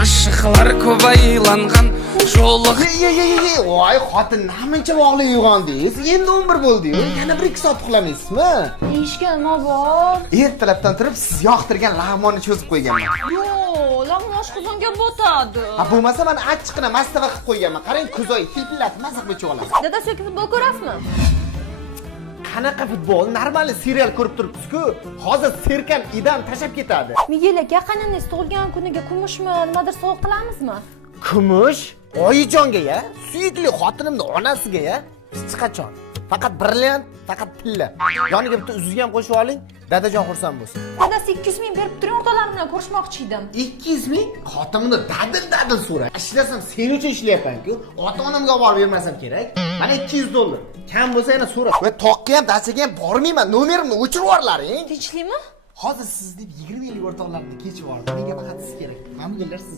Aşıqlar ko'paylangan sho'liq. Voy, xotin namuncha bog'li uyg'ondingiz? Endi 11 bo'ldi-yu. Yana 1-2 soat uxlamaysizmi? Ishga nima bor? Ertalabdan turib siz yoqtirgan lag'monni cho'zib qo'yganman. Yo'q, lavmosh qozonga botadi. Ha, bo'lmasa men achchiqni mastava qilib qo'yganman. Qarang, ko'zoy hilpillatib maza qilib olasiz. Dada, siz futbol ko'rasizmi? Qanaqa futbol? Normal serial ko'rib turibsiz-ku. Hozir Serkan idam tashab ketadi. Miguel aka, qaningiz tug'ilgan kuniga kumushmi, nimadir sovg'a qilamizmi? Kumush? Oyijonga-ya, suyukli xotinimni onasiga-ya. Hech qachon. Faqat brilliant, faqat tilla. Yoniga bitta uzuk ham qo'shib oling, dadajon xursand bo'lsin. Dada, 200 ming berib turing, o'rtoqlarim bilan ko'rishmoqchi edim. 200 ming? Xotinimni dadil so'ra. Ishlasam sen uchun ishlayapman-ku. Ota-onamga olib bermasam kerak. Mana 200 dollar. Kam bo'lsa yana so'ra. Va toqqa ham, dachaga ham bormayman. Nomerimni o'chirib yuborlaring. Tinchlikmi? Hozir siz deb 20 yillik o'rtoqlarimni kechib yubordim. Menga faqat siz kerak. Hammalar siz